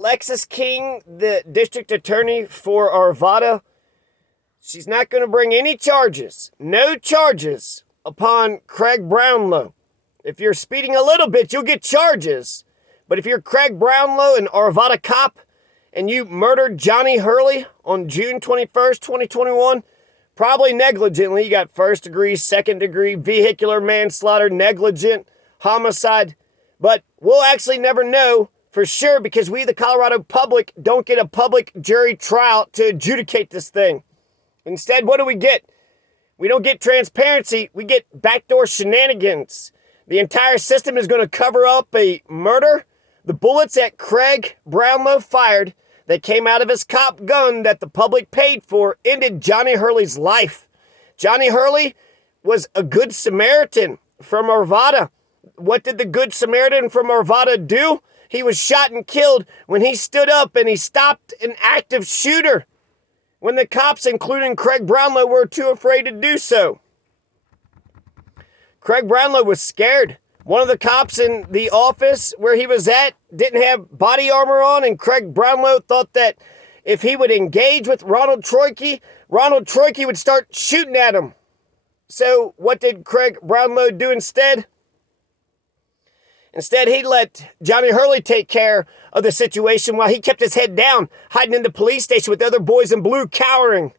Alexis King, the district attorney for Arvada, she's not going to bring any charges, no charges, upon Kraig Brownlow. If you're speeding a little bit, you'll get charges. But if you're Kraig Brownlow, an Arvada cop, and you murdered Johnny Hurley on June 21st, 2021, probably negligently, you got first degree, second degree, vehicular manslaughter, negligent, homicide. But we'll actually never know for sure because we, the Colorado public, don't get a public jury trial to adjudicate this thing. Instead, what do we get? We don't get transparency. We get backdoor shenanigans. The entire system is going to cover up a murder. The bullets that Kraig Brownlow fired that came out of his cop gun that the public paid for ended Johnny Hurley's life. Johnny Hurley was a good Samaritan from Arvada. What did the good Samaritan from Arvada do? He was shot and killed when he stood up and he stopped an active shooter when the cops, including Kraig Brownlow, were too afraid to do so. Kraig Brownlow was scared. One of the cops in the office where he was at didn't have body armor on, and Kraig Brownlow thought that if he would engage with Ronald Troike would start shooting at him. So what did Kraig Brownlow do instead? Instead, he let Johnny Hurley take care of the situation while he kept his head down, hiding in the police station with the other boys in blue cowering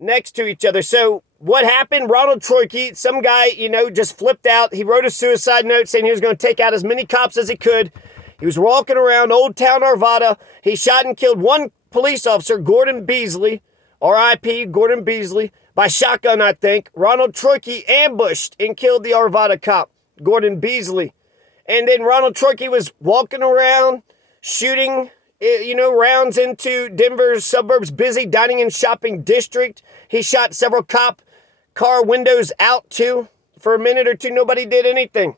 next to each other. So what happened? Ronald Troike, some guy, just flipped out. He wrote a suicide note saying he was going to take out as many cops as he could. He was walking around Old Town Arvada. He shot and killed one police officer, Gordon Beasley, R.I.P. Gordon Beasley, by shotgun, I think. Ronald Troike ambushed and killed the Arvada cop, Gordon Beasley. And then Ronald Troike was walking around, shooting, rounds into Denver's suburbs' busy dining and shopping district. He shot several cop car windows out, too. For a minute or two, nobody did anything.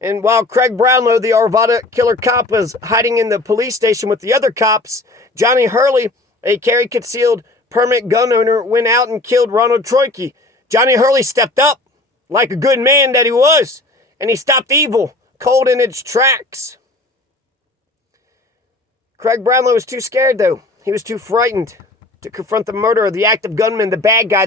And while Kraig Brownlow, the Arvada killer cop, was hiding in the police station with the other cops, Johnny Hurley, a carry-concealed permit gun owner, went out and killed Ronald Troike. Johnny Hurley stepped up like a good man that he was, and he stopped evil cold in its tracks. Kraig Brownlow was too scared, though. He was too frightened to confront the murderer, the active gunman, the bad guy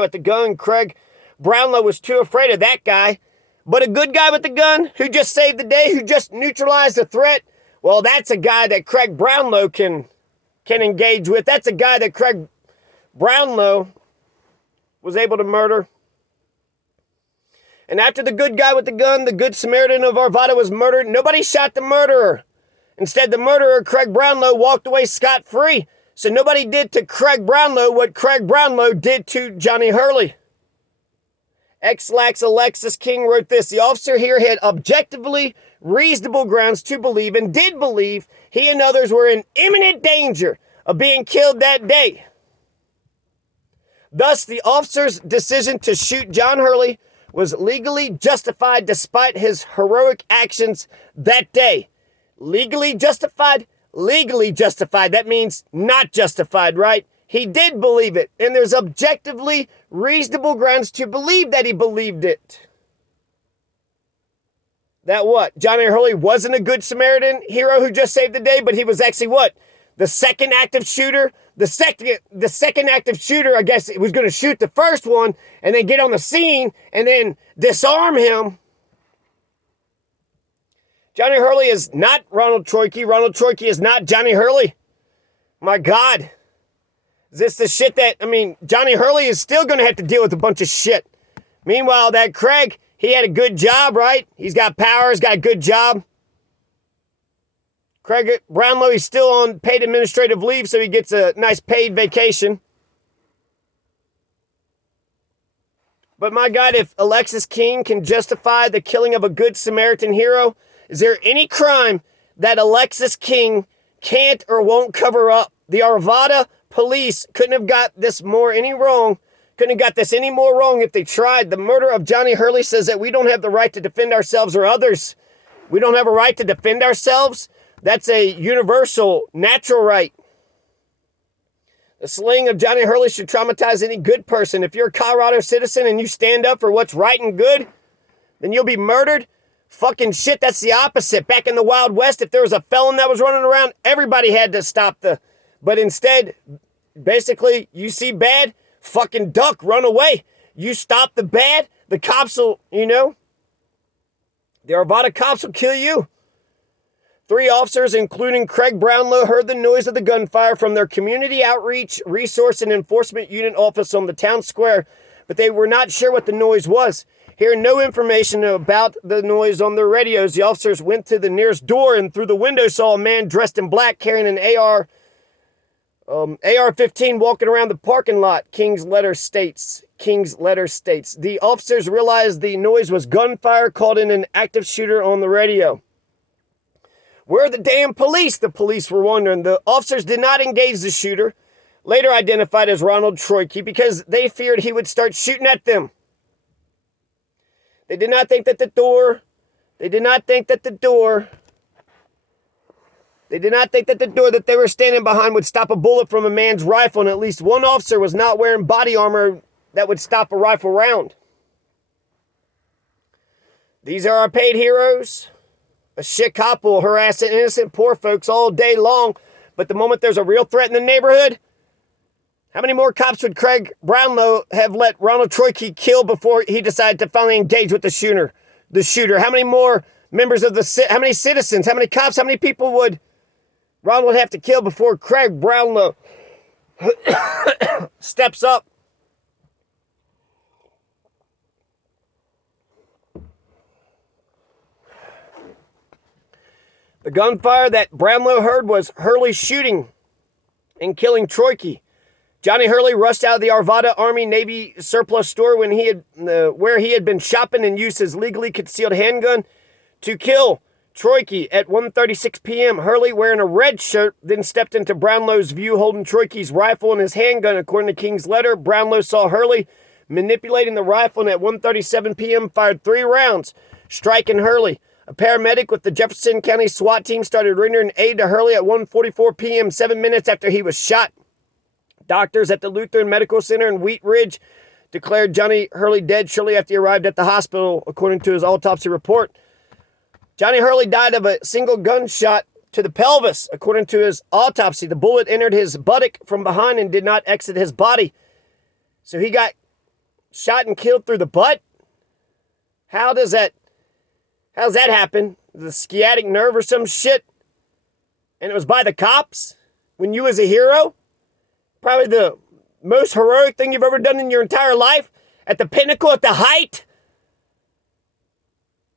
with the gun. Kraig Brownlow was too afraid of that guy. But a good guy with the gun who just saved the day, who just neutralized the threat, well, that's a guy that Kraig Brownlow can engage with. That's a guy that Kraig Brownlow was able to murder. And after the good guy with the gun, the good Samaritan of Arvada, was murdered, nobody shot the murderer. Instead, the murderer, Kraig Brownlow, walked away scot-free. So nobody did to Kraig Brownlow what Kraig Brownlow did to Johnny Hurley. Ex-Lax Alexis King wrote this: the officer here had objectively reasonable grounds to believe, and did believe, he and others were in imminent danger of being killed that day. Thus, the officer's decision to shoot John Hurley was legally justified despite his heroic actions that day. Legally justified? Legally justified. That means not justified, right? He did believe it, and there's objectively reasonable grounds to believe that he believed it. That what? Johnny Hurley wasn't a good Samaritan hero who just saved the day, but he was actually what? The second active shooter? The second active shooter, I guess, was going to shoot the first one and then get on the scene and then disarm him. Johnny Hurley is not Ronald Troike. Ronald Troike is not Johnny Hurley. My God. Is this the shit that, Johnny Hurley is still going to have to deal with a bunch of shit. Meanwhile, that Kraig, he had a good job, right? He's got power, he's got a good job. Kraig Brownlow, he's still on paid administrative leave, so he gets a nice paid vacation. But my God, if Alexis King can justify the killing of a good Samaritan hero, is there any crime that Alexis King can't or won't cover up? The Arvada police couldn't have got this any more wrong if they tried. The murder of Johnny Hurley says that we don't have the right to defend ourselves or others. We don't have a right to defend ourselves. That's a universal, natural right. The slaying of Johnny Hurley should traumatize any good person. If you're a Colorado citizen and you stand up for what's right and good, then you'll be murdered Fucking shit, that's the opposite. Back in the Wild West, if there was a felon that was running around, everybody had to stop But instead, basically, you see bad, fucking duck, run away. You stop the bad, the cops will, the Arvada cops will kill you. 3 officers, including Kraig Brownlow, heard the noise of the gunfire from their Community Outreach, Resource, and Enforcement Unit office on the town square, but they were not sure what the noise was. Hearing no information about the noise on their radios, the officers went to the nearest door and through the window saw a man dressed in black carrying an AR-15 walking around the parking lot, King's letter states. The officers realized the noise was gunfire, called in an active shooter on the radio. Where are the damn police? The police were wondering. The officers did not engage the shooter, later identified as Ronald Troike, because they feared he would start shooting at them. They did not think that the door that they were standing behind would stop a bullet from a man's rifle, and at least one officer was not wearing body armor that would stop a rifle round. These are our paid heroes. A shit cop will harass innocent poor folks all day long, but the moment there's a real threat in the neighborhood, how many more cops would Kraig Brownlow have let Ronald Troike kill before he decided to finally engage with the shooter? How many more members of how many citizens, how many cops, how many people would Ronald have to kill before Kraig Brownlow steps up? The gunfire that Brownlow heard was Hurley shooting and killing Troike. Johnny Hurley rushed out of the Arvada Army Navy surplus store where he had been shopping and used his legally concealed handgun to kill Troike at 1:36 p.m. Hurley, wearing a red shirt, then stepped into Brownlow's view holding Troike's rifle and his handgun. According to King's letter, Brownlow saw Hurley manipulating the rifle and at 1:37 p.m. fired 3 rounds, striking Hurley. A paramedic with the Jefferson County SWAT team started rendering aid to Hurley at 1:44 p.m., 7 minutes after he was shot. Doctors at the Lutheran Medical Center in Wheat Ridge declared Johnny Hurley dead shortly after he arrived at the hospital, according to his autopsy report. Johnny Hurley died of a single gunshot to the pelvis, according to his autopsy. The bullet entered his buttock from behind and did not exit his body. So he got shot and killed through the butt? How does that happen? The sciatic nerve or some shit? And it was by the cops? When you was a hero? Probably the most heroic thing you've ever done in your entire life? At the pinnacle, at the height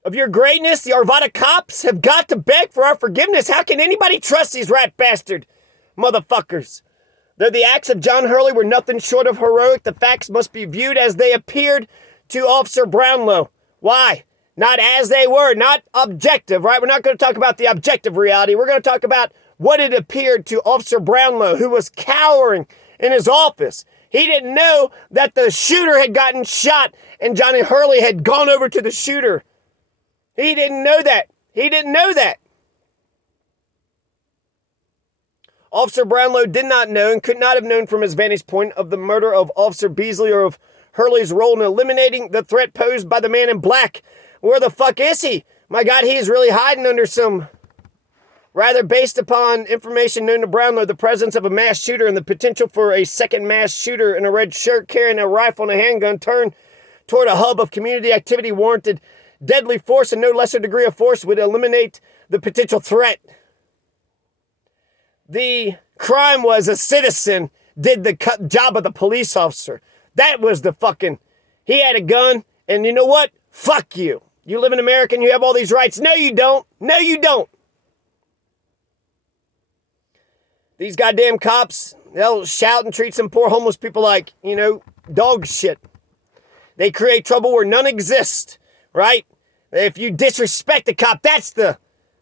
of your greatness, the Arvada cops have got to beg for our forgiveness. How can anybody trust these rat bastard motherfuckers? Though the acts of John Hurley were nothing short of heroic, the facts must be viewed as they appeared to Officer Brownlow. Why? Not as they were, not objective, right? We're not going to talk about the objective reality. We're going to talk about what it appeared to Officer Brownlow, who was cowering in his office. He didn't know that the shooter had gotten shot and Johnny Hurley had gone over to the shooter. He didn't know that. Officer Brownlow did not know and could not have known from his vantage point of the murder of Officer Beasley or of Hurley's role in eliminating the threat posed by the man in black. Where the fuck is he? My God, he is really hiding under some... Rather, based upon information known to Brownlow, the presence of a mass shooter and the potential for a second mass shooter in a red shirt carrying a rifle and a handgun turned toward a hub of community activity warranted deadly force, and no lesser degree of force would eliminate the potential threat. The crime was a citizen did the job of the police officer. That was the fucking... He had a gun, and you know what? Fuck you. You live in America and you have all these rights. No, you don't. No, you don't. These goddamn cops, they'll shout and treat some poor homeless people like, dog shit. They create trouble where none exist, right? If you disrespect a cop, that's the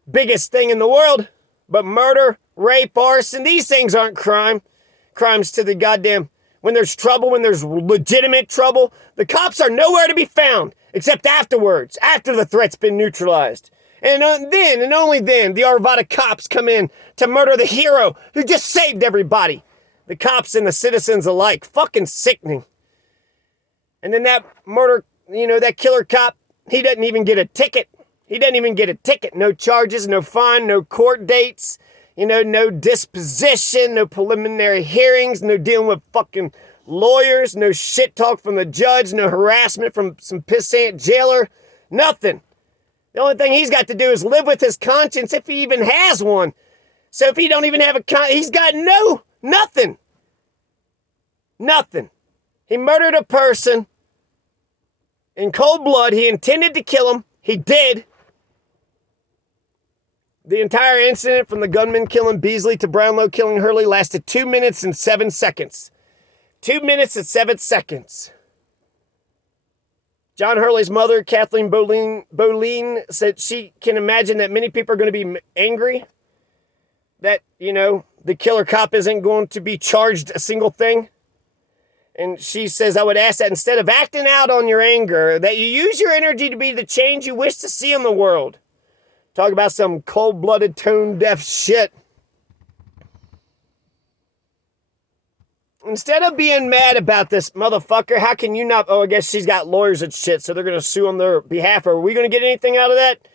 biggest thing in the world. But murder, rape, arson, these things aren't crimes to the goddamn... When there's trouble, when there's legitimate trouble, the cops are nowhere to be found except afterwards, after the threat's been neutralized. And then, and only then, the Arvada cops come in to murder the hero who just saved everybody. The cops and the citizens alike. Fucking sickening. And then that murder, that killer cop, he doesn't even get a ticket. He didn't even get a ticket. No charges, no fine, no court dates. No disposition, no preliminary hearings, no dealing with fucking lawyers, no shit talk from the judge, no harassment from some pissant jailer. Nothing. The only thing he's got to do is live with his conscience if he even has one. So if he don't even have he's got nothing. Nothing. He murdered a person in cold blood. He intended to kill him. He did. The entire incident from the gunman killing Beasley to Brownlow killing Hurley lasted 2 minutes and 7 seconds. 2 minutes and 7 seconds. John Hurley's mother, Kathleen Boleen, said she can imagine that many people are going to be angry that, the killer cop isn't going to be charged a single thing. And she says, I would ask that instead of acting out on your anger, that you use your energy to be the change you wish to see in the world. Talk about some cold-blooded, tone-deaf shit. Instead of being mad about this motherfucker, how can you not... Oh, I guess she's got lawyers and shit, so they're going to sue on their behalf. Are we going to get anything out of that?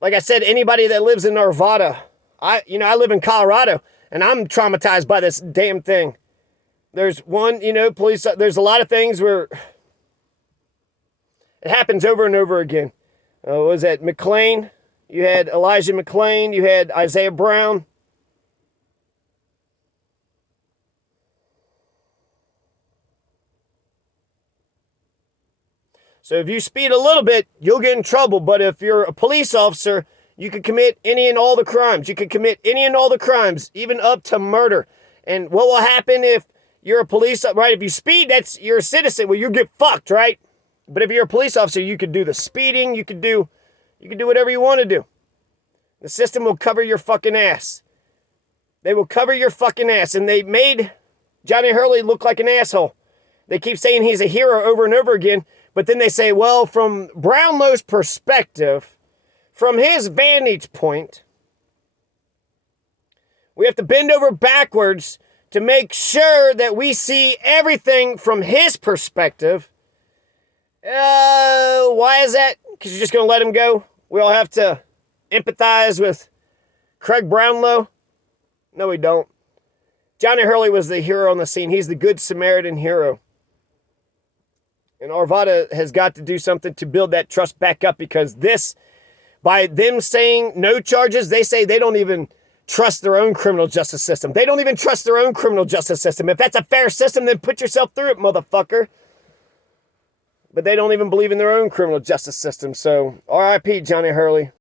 Like I said, anybody that lives in Arvada, I live in Colorado, and I'm traumatized by this damn thing. There's one, police... There's a lot of things where... It happens over and over again. What was that? McLean? You had Elijah McLean. You had Isaiah Brown. So if you speed a little bit, you'll get in trouble. But if you're a police officer, you can commit any and all the crimes. You can commit any and all the crimes, even up to murder. And what will happen if you're a police, right? If you speed, you're a citizen. Well, you get fucked, right? But if you're a police officer, you could do the speeding. You could do whatever you want to do. The system will cover your fucking ass. They will cover your fucking ass. And they made Johnny Hurley look like an asshole. They keep saying he's a hero over and over again. But then they say, well, from Brownlow's perspective, from his vantage point, we have to bend over backwards to make sure that we see everything from his perspective. Why is that? Because you're just going to let him go? We all have to empathize with Kraig Brownlow? No, we don't. Johnny Hurley was the hero on the scene. He's the good Samaritan hero. And Arvada has got to do something to build that trust back up, because by them saying no charges, they say they don't even trust their own criminal justice system. They don't even trust their own criminal justice system. If that's a fair system, then put yourself through it, motherfucker. But they don't even believe in their own criminal justice system. So, R.I.P. Johnny Hurley.